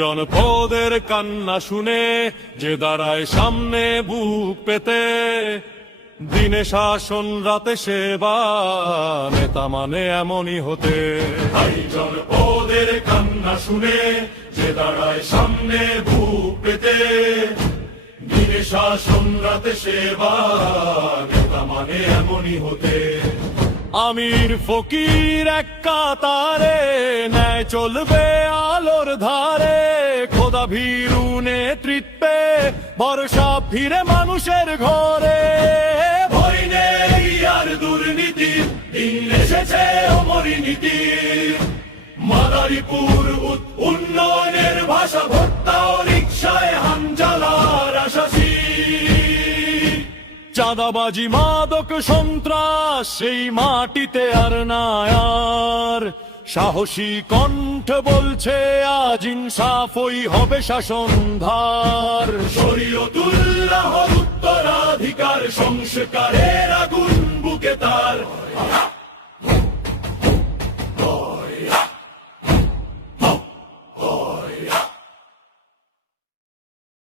জনপদের কান্না শুনে যে দাঁড়ায় সামনে বুক পেতে, দিনে শাসন রাতে সেবা, নেতা মানে এমনই হতে। ভাই জনপদের কান্না শুনে যে দাঁড়ায় সামনে বুক পেতে, দিনে শাসন রাতে সেবা, নেতা মানে এমনই হতে। আমির ফকির এক কাতারে, ন্যায় চলবে আলোর ধারে, খোদা ভীরু নেতৃত্বে ভরসা ফিরে মানুষের ঘরে। ভয় নেই আর দুর্নীতি, দিন এসেছে অমরি নীতি। মাদারীপুর উন্নয়নের ভাষা, ভোক্তা ও রিকশায় হামজালার আশাসী। চাঁদাবাজি মাদক সন্ত্রাস সেই মাটিতে আর নাই আর, সাহসী কণ্ঠ বলছে আজ ইনসাফই হবে শাসনধার। শরীয়তুল্লাহর উত্তরাধিকার, সংস্কারের আগুন বুকে তার।